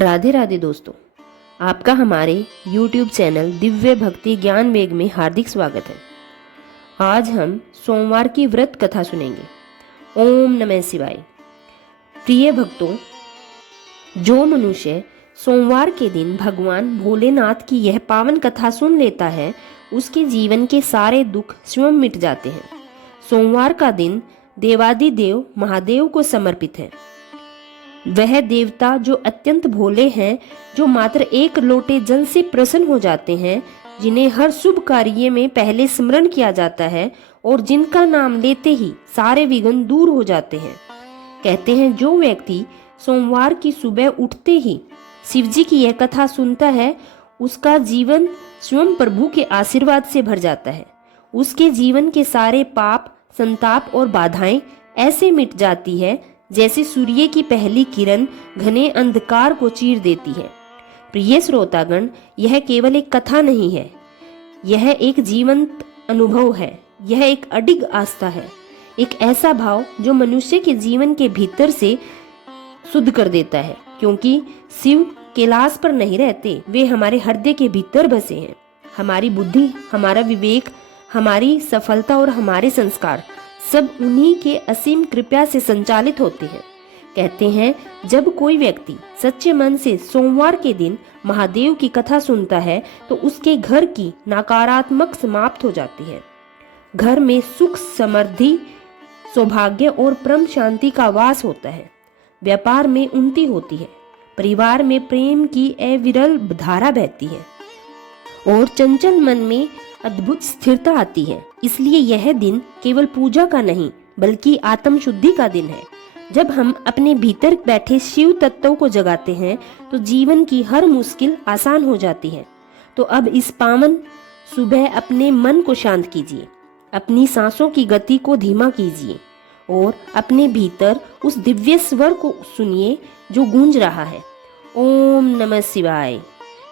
राधे राधे दोस्तों, आपका हमारे YouTube चैनल दिव्य भक्ति ज्ञान वेग में हार्दिक स्वागत है। आज हम सोमवार की व्रत कथा सुनेंगे। ओम नमः शिवाय। प्रिय भक्तों, जो मनुष्य सोमवार के दिन भगवान भोलेनाथ की यह पावन कथा सुन लेता है, उसके जीवन के सारे दुख स्वयं मिट जाते हैं। सोमवार का दिन देवादिदेव महादेव को समर्पित है। वह देवता जो अत्यंत भोले हैं, जो मात्र एक लोटे जल से प्रसन्न हो जाते हैं, जिन्हें हर शुभ कार्य में पहले स्मरण किया जाता है और जिनका नाम लेते ही सारे विघ्न दूर हो जाते हैं। कहते हैं, जो व्यक्ति सोमवार की सुबह उठते ही शिवजी की यह कथा सुनता है, उसका जीवन स्वयं प्रभु के आशीर्वाद से भर जाता है। उसके जीवन के सारे पाप, संताप और बाधाएं ऐसे मिट जाती है जैसे सूर्य की पहली किरण घने अंधकार को चीर देती है। प्रिय श्रोतागण, यह केवल एक कथा नहीं है, यह एक जीवंत अनुभव है। यह एक अडिग आस्था है, एक ऐसा भाव जो मनुष्य के जीवन के भीतर से शुद्ध कर देता है। क्योंकि शिव कैलाश पर नहीं रहते, वे हमारे हृदय के भीतर बसे हैं। हमारी बुद्धि, हमारा विवेक, हमारी सफलता और हमारे संस्कार सब उन्हीं के असीम कृपा से संचालित होते हैं। कहते हैं, जब कोई व्यक्ति सच्चे मन से सोमवार के दिन महादेव की कथा सुनता है, तो उसके घर की नकारात्मक समाप्त हो जाती है। घर में सुख, समृद्धि, सौभाग्य और परम शांति का वास होता है। व्यापार में उन्नति होती है, परिवार में प्रेम की अविरल धारा बहती है और चंचल मन में अद्भुत स्थिरता आती है। इसलिए यह दिन केवल पूजा का नहीं, बल्कि आत्म शुद्धि का दिन है। जब हम अपने भीतर बैठे शिव तत्व को जगाते हैं, तो जीवन की हर मुश्किल आसान हो जाती है। तो अब इस पावन सुबह अपने मन को शांत कीजिए, अपनी सांसों की गति को धीमा कीजिए और अपने भीतर उस दिव्य स्वर को सुनिए जो गूंज रहा है, ओम नमः शिवाय।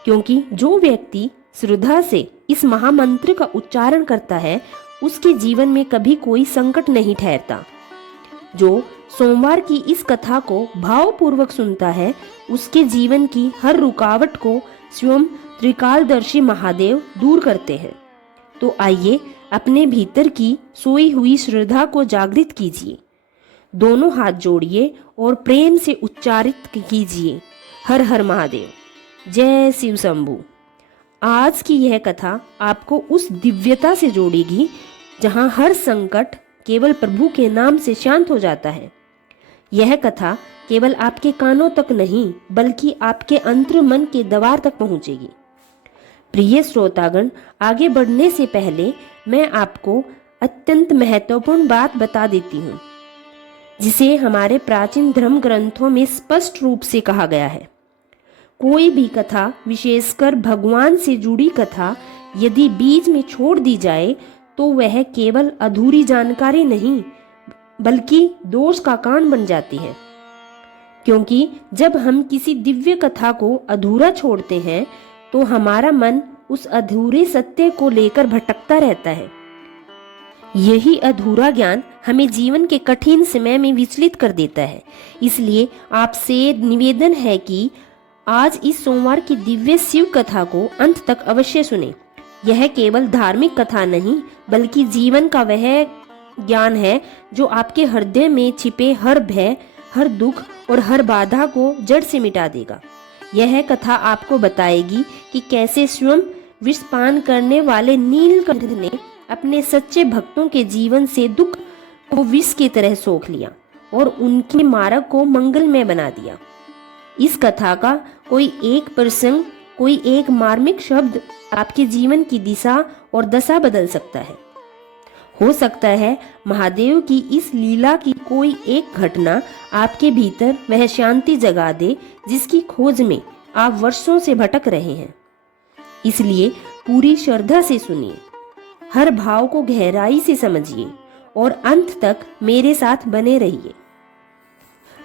क्योंकि जो व्यक्ति श्रद्धा से इस महामंत्र का उच्चारण करता है, उसके जीवन में कभी कोई संकट नहीं ठहरता। जो सोमवार की इस कथा को भावपूर्वक सुनता है, उसके जीवन की हर रुकावट को स्वयं त्रिकालदर्शी महादेव दूर करते हैं। तो आइए अपने भीतर की सोई हुई श्रद्धा को जागृत कीजिए। दोनों हाथ जोड़िए और प्रेम से उच्चारित कीजिए, हर हर महादेव, जय शिव शंभू। आज की यह कथा आपको उस दिव्यता से जोड़ेगी जहां हर संकट केवल प्रभु के नाम से शांत हो जाता है। यह कथा केवल आपके कानों तक नहीं, बल्कि आपके अंतर मन के द्वार तक पहुंचेगी। प्रिय श्रोतागण, आगे बढ़ने से पहले मैं आपको अत्यंत महत्वपूर्ण बात बता देती हूँ, जिसे हमारे प्राचीन धर्म ग्रंथों में स्पष्ट रूप से कहा गया है। कोई भी कथा, विशेषकर भगवान से जुड़ी कथा, यदि बीच में छोड़ दी जाए तो वह केवल अधूरी जानकारी नहीं, बल्कि दोष का कारण बन जाती है। क्योंकि जब हम किसी दिव्य कथा को अधूरा छोड़ते हैं, तो हमारा मन उस अधूरे सत्य को लेकर भटकता रहता है। यही अधूरा ज्ञान हमें जीवन के कठिन समय में विचलित कर देता है। इसलिए आपसे निवेदन है कि आज इस सोमवार की दिव्य शिव कथा को अंत तक अवश्य सुने। यह केवल धार्मिक कथा नहीं, बल्कि जीवन का वह ज्ञान है जो आपके हृदय में छिपे हर भय, हर दुख और हर बाधा को जड़ से मिटा देगा। यह कथा आपको बताएगी कि कैसे स्वयं विषपान करने वाले नीलकंठ ने अपने सच्चे भक्तों के जीवन से दुख को विष की तरह सोख लिया और उनके मार्ग को मंगलमय बना दिया। इस कथा का कोई एक प्रसंग, कोई एक मार्मिक शब्द आपके जीवन की दिशा और दशा बदल सकता है। हो सकता है महादेव की इस लीला की कोई एक घटना आपके भीतर वह शांति जगा दे जिसकी खोज में आप वर्षों से भटक रहे हैं। इसलिए पूरी श्रद्धा से सुनिए, हर भाव को गहराई से समझिए और अंत तक मेरे साथ बने रहिए।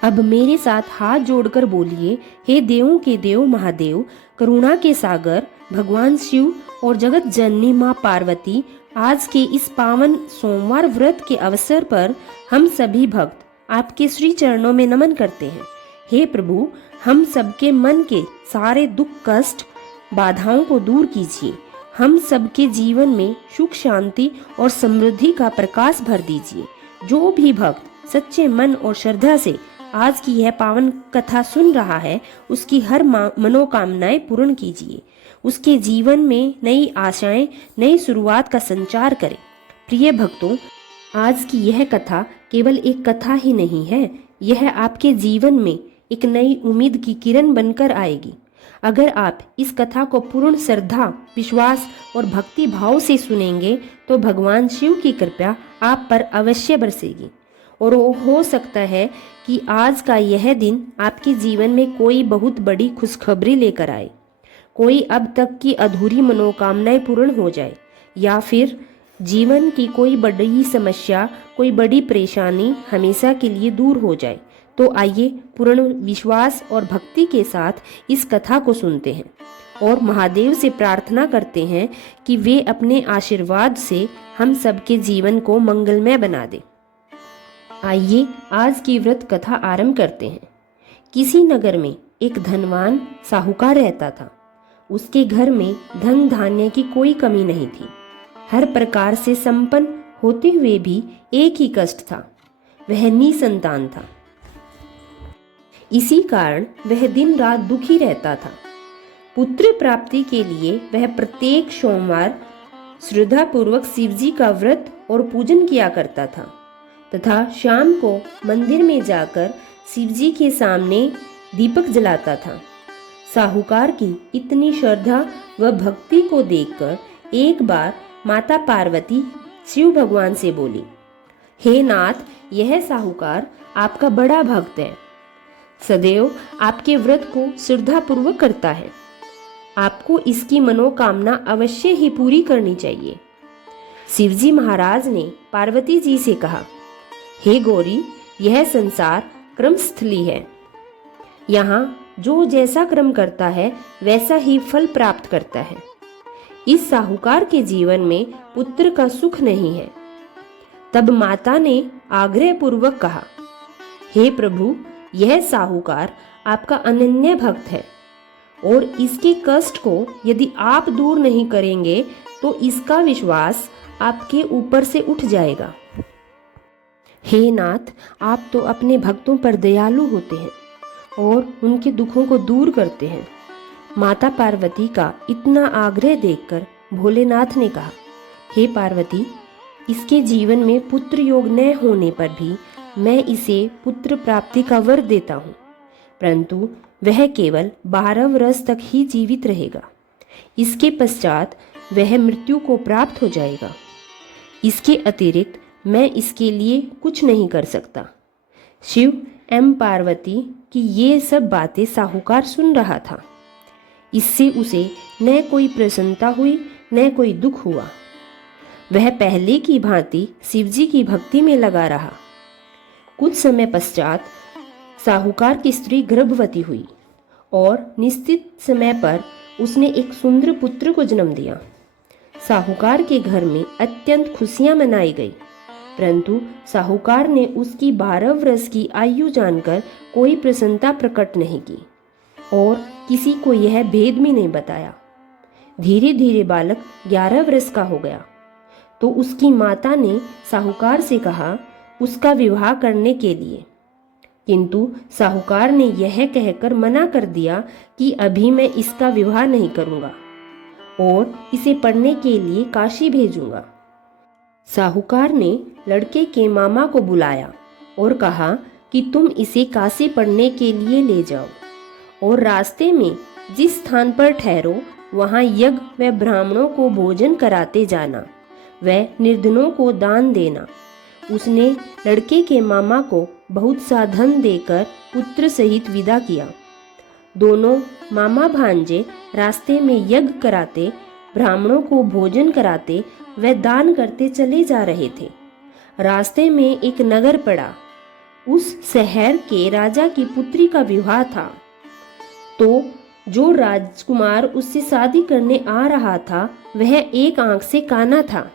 अब मेरे साथ हाथ जोड़कर बोलिए, हे देवों के देव महादेव, करुणा के सागर भगवान शिव और जगत जननी माँ पार्वती, आज के इस पावन सोमवार व्रत के अवसर पर हम सभी भक्त आपके श्री चरणों में नमन करते हैं। हे प्रभु, हम सबके मन के सारे दुख कष्ट बाधाओं को दूर कीजिए। हम सबके जीवन में सुख शांति और समृद्धि का प्रकाश भर दीजिए। जो भी भक्त सच्चे मन और श्रद्धा से आज की यह पावन कथा सुन रहा है, उसकी हर मनोकामनाएं पूर्ण कीजिए। उसके जीवन में नई आशाएं, नई शुरुआत का संचार करें। प्रिय भक्तों, आज की यह कथा केवल एक कथा ही नहीं है, यह आपके जीवन में एक नई उम्मीद की किरण बनकर आएगी। अगर आप इस कथा को पूर्ण श्रद्धा, विश्वास और भक्ति भाव से सुनेंगे तो भगवान शिव की कृपा आप पर अवश्य बरसेगी और हो सकता है कि आज का यह दिन आपके जीवन में कोई बहुत बड़ी खुशखबरी लेकर आए। कोई अब तक की अधूरी मनोकामनाएं पूर्ण हो जाए, या फिर जीवन की कोई बड़ी समस्या, कोई बड़ी परेशानी हमेशा के लिए दूर हो जाए। तो आइए पूर्ण विश्वास और भक्ति के साथ इस कथा को सुनते हैं और महादेव से प्रार्थना करते हैं कि वे अपने आशीर्वाद से हम सबके जीवन को मंगलमय बना दे। आइए आज की व्रत कथा आरंभ करते हैं। किसी नगर में एक धनवान साहूकार रहता था। उसके घर में धन धान्य की कोई कमी नहीं थी। हर प्रकार से संपन्न होते हुए भी एक ही कष्ट था, वह निसंतान था। इसी कारण वह दिन रात दुखी रहता था। पुत्र प्राप्ति के लिए वह प्रत्येक सोमवार श्रद्धापूर्वक शिवजी का व्रत और पूजन किया करता था तथा शाम को मंदिर में जाकर शिवजी के सामने दीपक जलाता था। साहूकार की इतनी श्रद्धा व भक्ति को देखकर एक बार माता पार्वती शिव भगवान से बोली, हे नाथ, यह साहूकार आपका बड़ा भक्त है, सदैव आपके व्रत को श्रद्धापूर्वक करता है। आपको इसकी मनोकामना अवश्य ही पूरी करनी चाहिए। शिवजी महाराज ने पार्वती जी से कहा, हे गौरी, यह संसार क्रमस्थली है। यहाँ जो जैसा क्रम करता है वैसा ही फल प्राप्त करता है। इस साहूकार के जीवन में पुत्र का सुख नहीं है। तब माता ने आग्रह पूर्वक कहा, हे प्रभु, यह साहूकार आपका अनन्य भक्त है और इसके कष्ट को यदि आप दूर नहीं करेंगे तो इसका विश्वास आपके ऊपर से उठ जाएगा। हे नाथ, आप तो अपने भक्तों पर दयालु होते हैं और उनके दुखों को दूर करते हैं। माता पार्वती का इतना आग्रह देखकर भोलेनाथ ने कहा, हे पार्वती, इसके जीवन में पुत्र योग न होने पर भी मैं इसे पुत्र प्राप्ति का वर देता हूँ, परंतु वह केवल 12 वर्ष तक ही जीवित रहेगा। इसके पश्चात वह मृत्यु को प्राप्त हो जाएगा। इसके अतिरिक्त मैं इसके लिए कुछ नहीं कर सकता। शिव एवं पार्वती की ये सब बातें साहूकार सुन रहा था। इससे उसे न कोई प्रसन्नता हुई न कोई दुख हुआ। वह पहले की भांति शिवजी की भक्ति में लगा रहा। कुछ समय पश्चात साहूकार की स्त्री गर्भवती हुई और निश्चित समय पर उसने एक सुंदर पुत्र को जन्म दिया। साहूकार के घर में अत्यंत खुशियां मनाई गई, परंतु साहूकार ने उसकी 12 वर्ष की आयु जानकर कोई प्रसन्नता प्रकट नहीं की और किसी को यह भेद भी नहीं बताया। धीरे धीरे बालक 11 वर्ष का हो गया तो उसकी माता ने साहूकार से कहा उसका विवाह करने के लिए, किंतु साहूकार ने यह कहकर मना कर दिया कि अभी मैं इसका विवाह नहीं करूंगा और इसे पढ़ने के लिए काशी भेजूंगा। साहूकार ने लड़के के मामा को बुलाया और कहा कि तुम इसे काशी पढ़ने के लिए ले जाओ और रास्ते में जिस स्थान पर ठहरो वहां यज्ञ व ब्राह्मणों को भोजन कराते जाना, व निर्धनों को दान देना। उसने लड़के के मामा को बहुत सा धन देकर पुत्र सहित विदा किया। दोनों मामा भांजे रास्ते में यज्ञ कराते, ब्राह्मणों को भोजन कराते व दान करते चले जा रहे थे। रास्ते में एक नगर पड़ा। उस शहर के राजा की पुत्री का विवाह था, तो जो राजकुमार उससे शादी करने आ रहा था वह एक आंख से काना था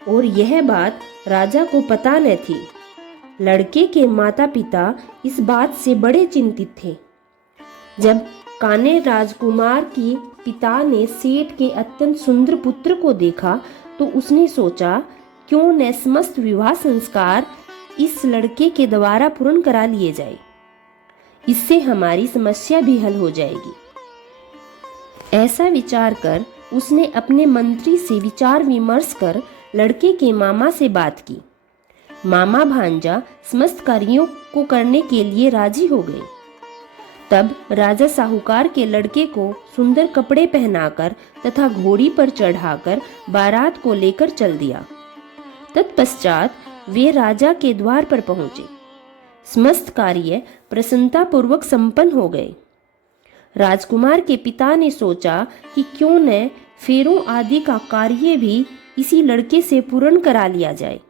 और यह बात राजा को पता न थी। लड़के के माता पिता इस बात से बड़े चिंतित थे। जब कान्हे राजकुमार के पिता ने सेठ के अत्यंत सुंदर पुत्र को देखा तो उसने सोचा, क्यों न समस्त विवाह संस्कार इस लड़के के द्वारा पूर्ण करा लिए जाए, इससे हमारी समस्या भी हल हो जाएगी। ऐसा विचार कर उसने अपने मंत्री से विचार विमर्श कर लड़के के मामा से बात की। मामा भांजा समस्त कार्यों को करने के लिए राजी हो गए। तब राजा साहूकार के लड़के को सुंदर कपड़े पहनाकर तथा घोड़ी पर चढ़ाकर बारात को लेकर चल दिया। तत्पश्चात वे राजा के द्वार पर पहुंचे। समस्त कार्य प्रसन्नता पूर्वक संपन्न हो गए। राजकुमार के पिता ने सोचा कि क्यों न फेरों आदि का कार्य भी इसी लड़के से पूर्ण करा लिया जाए।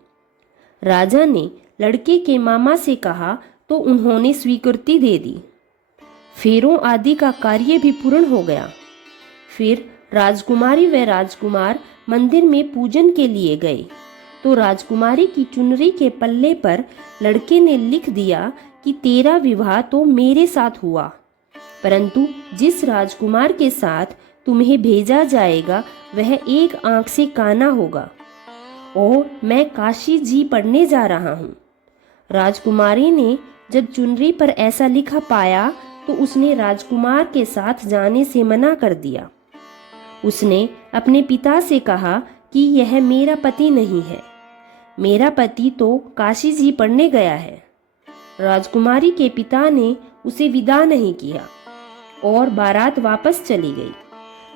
राजा ने लड़के के मामा से कहा तो उन्होंने स्वीकृति दे दी। फेरों आदि का कार्य भी पूर्ण हो गया। फिर राजकुमारी व राजकुमार मंदिर में पूजन के लिए गए तो राजकुमारी की चुनरी के पल्ले पर लड़के ने लिख दिया कि तेरा विवाह तो मेरे साथ हुआ, परंतु जिस राजकुमार के साथ तुम्हें भेजा जाएगा वह एक आंख से काना होगा और मैं काशी जी पढ़ने जा रहा हूँ। राजकुमारी ने जब चुनरी पर ऐसा लिखा पाया तो उसने राजकुमार के साथ जाने से मना कर दिया। उसने अपने पिता से कहा कि यह मेरा पति नहीं है, मेरा पति तो काशी जी पढ़ने गया है। राजकुमारी के पिता ने उसे विदा नहीं किया और बारात वापस चली गई।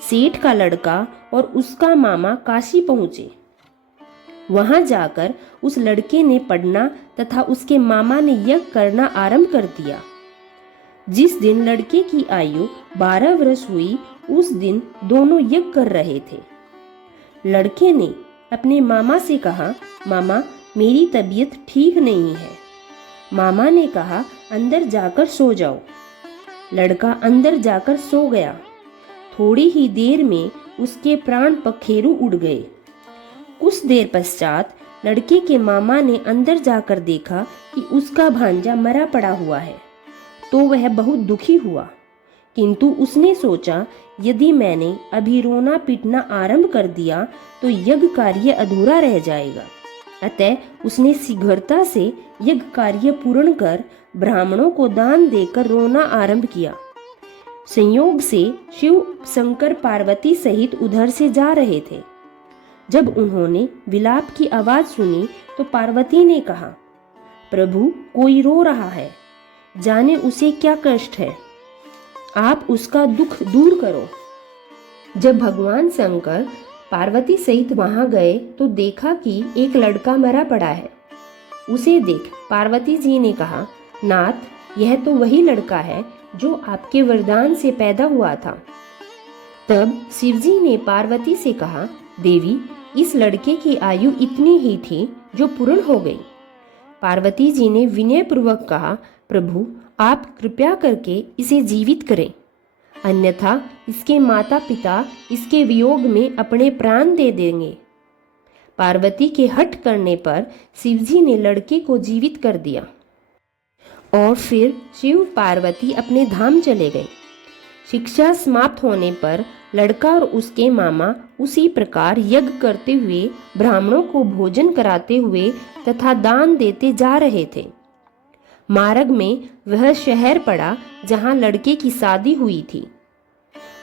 सेठ का लड़का और उसका मामा काशी पहुंचे। वहां जाकर उस लड़के ने पढ़ना तथा उसके मामा ने यज्ञ करना आरंभ कर दिया। जिस दिन लड़के की आयु 12 वर्ष हुई उस दिन दोनों यज्ञ कर रहे थे। लड़के ने अपने मामा से कहा, मामा मेरी तबीयत ठीक नहीं है। मामा ने कहा, अंदर जाकर सो जाओ। लड़का अंदर जाकर सो गया। थोड़ी ही देर में उसके प्राण पखेरु उड़ गए। कुछ देर पश्चात लड़के के मामा ने अंदर जाकर देखा कि उसका भांजा मरा पड़ा हुआ है, तो वह बहुत दुखी हुआ। किंतु उसने सोचा, यदि मैंने अभी रोना पीटना आरंभ कर दिया तो यज्ञ कार्य अधूरा रह जाएगा। अतः उसने शीघ्रता से यज्ञ कार्य पूर्ण कर ब्राह्मणों को दान देकर रोना आरंभ किया। संयोग से शिव शंकर पार्वती सहित उधर से जा रहे थे। जब उन्होंने विलाप की आवाज सुनी तो पार्वती ने कहा, प्रभु कोई रो रहा है, जाने उसे क्या कष्ट है, आप उसका दुख दूर करो। जब भगवान शंकर पार्वती सहित वहां गए तो देखा कि एक लड़का मरा पड़ा है। उसे देख पार्वती जी ने कहा, नाथ यह तो वही लड़का है जो आपके वरदान से पैदा हुआ था। तब शिवजी ने पार्वती से कहा, देवी इस लड़के की आयु इतनी ही थी जो पूर्ण हो गई। पार्वती जी ने विनय पूर्वक कहा, प्रभु आप कृपया करके इसे जीवित करें, अन्यथा इसके माता पिता इसके वियोग में अपने प्राण दे देंगे। पार्वती के हठ करने पर शिवजी ने लड़के को जीवित कर दिया और फिर शिव पार्वती अपने धाम चले गए। शिक्षा समाप्त होने पर लड़का और उसके मामा उसी प्रकार यज्ञ करते हुए ब्राह्मणों को भोजन कराते हुए तथा दान देते जा रहे थे। मार्ग में वह शहर पड़ा जहां लड़के की शादी हुई थी।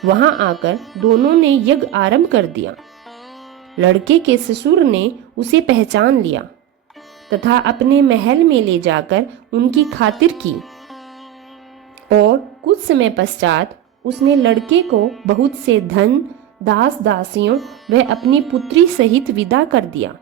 वहां आकर दोनों ने यज्ञ आरंभ कर दिया। लड़के के ससुर ने उसे पहचान लिया तथा अपने महल में ले जाकर उनकी खातिर की और कुछ समय पश्चात उसने लड़के को बहुत से धन, दास दासियों व अपनी पुत्री सहित विदा कर दिया।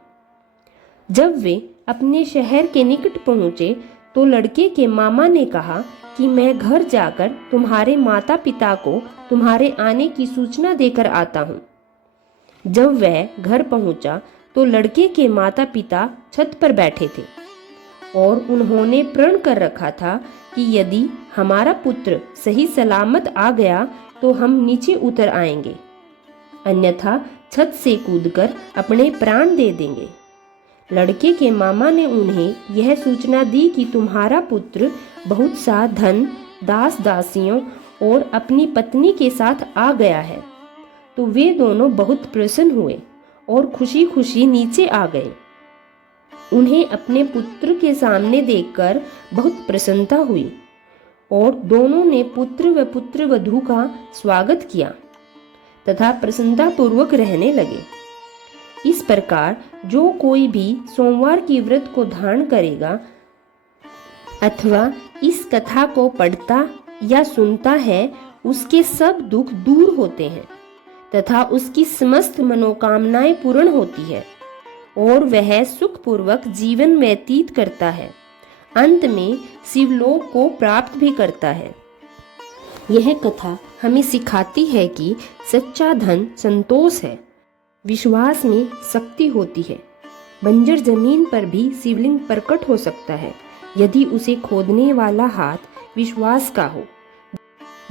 जब वे अपने शहर के निकट पहुंचे तो लड़के के मामा ने कहा कि मैं घर जाकर तुम्हारे माता पिता को तुम्हारे आने की सूचना देकर आता हूँ। जब वह घर पहुंचा तो लड़के के माता पिता छत पर बैठे थे और उन्होंने प्रण कर रखा था कि यदि हमारा पुत्र सही सलामत आ गया तो हम नीचे उतर आएंगे, अन्यथा छत से कूदकर अपने प्राण दे देंगे। लड़के के मामा ने उन्हें यह सूचना दी कि तुम्हारा पुत्र बहुत सा धन, दास दासियों और अपनी पत्नी के साथ आ गया है। तो वे दोनों बहुत प्रसन्न हुए और खुशी खुशी नीचे आ गए। उन्हें अपने पुत्र के सामने देखकर बहुत प्रसन्नता हुई और दोनों ने पुत्र व पुत्रवधू का स्वागत किया तथा प्रसन्नता पूर्वक रहने लगे। इस प्रकार जो कोई भी सोमवार की व्रत को धारण करेगा अथवा इस कथा को पढ़ता या सुनता है, उसके सब दुख दूर होते हैं तथा उसकी समस्त मनोकामनाएं पूर्ण होती है और वह सुखपूर्वक जीवन व्यतीत करता है। अंत में शिवलोक को प्राप्त भी करता है। यह कथा हमें सिखाती है कि सच्चा धन संतोष है, विश्वास में शक्ति होती है। बंजर जमीन पर भी शिवलिंग प्रकट हो सकता है यदि उसे खोदने वाला हाथ विश्वास का हो।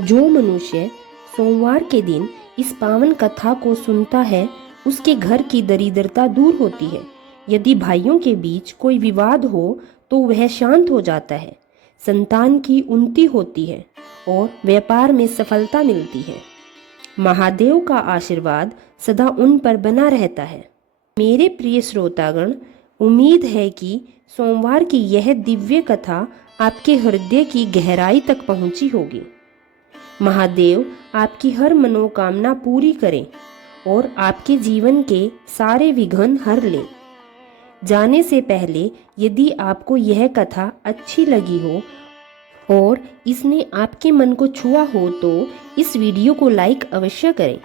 जो मनुष्य सोमवार के दिन इस पावन कथा को सुनता है, उसके घर की दरिद्रता दूर होती है। यदि भाइयों के बीच कोई विवाद हो तो वह शांत हो जाता है, संतान की उन्नति होती है और व्यापार में सफलता मिलती है। महादेव का आशीर्वाद सदा उन पर बना रहता है। मेरे प्रिय श्रोतागण, उम्मीद है कि सोमवार की यह दिव्य कथा आपके हृदय की गहराई तक पहुंची होगी। महादेव आपकी हर मनोकामना पूरी करें और आपके जीवन के सारे विघ्न हर ले। जाने से पहले यदि आपको यह कथा अच्छी लगी हो और इसने आपके मन को छुआ हो तो इस वीडियो को लाइक अवश्य करें।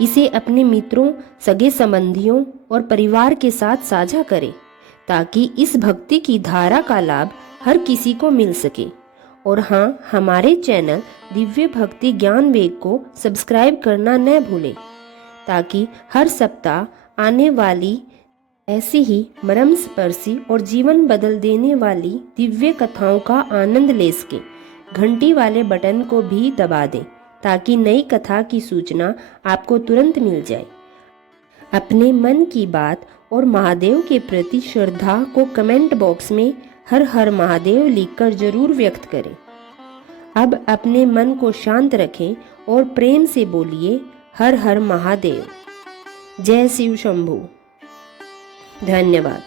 इसे अपने मित्रों, सगे संबंधियों और परिवार के साथ साझा करें ताकि इस भक्ति की धारा का लाभ हर किसी को मिल सके। और हाँ, हमारे चैनल दिव्य भक्ति ज्ञान वेग को सब्सक्राइब करना न भूलें ताकि हर सप्ताह आने वाली ऐसी ही मर्मस्पर्शी और जीवन बदल देने वाली दिव्य कथाओं का आनंद ले सके। घंटी वाले बटन को भी दबा दें ताकि नई कथा की सूचना आपको तुरंत मिल जाए। अपने मन की बात और महादेव के प्रति श्रद्धा को कमेंट बॉक्स में हर हर महादेव लिखकर जरूर व्यक्त करें। अब अपने मन को शांत रखें और प्रेम से बोलिए हर हर महादेव। जय शिव शंभू। धन्यवाद।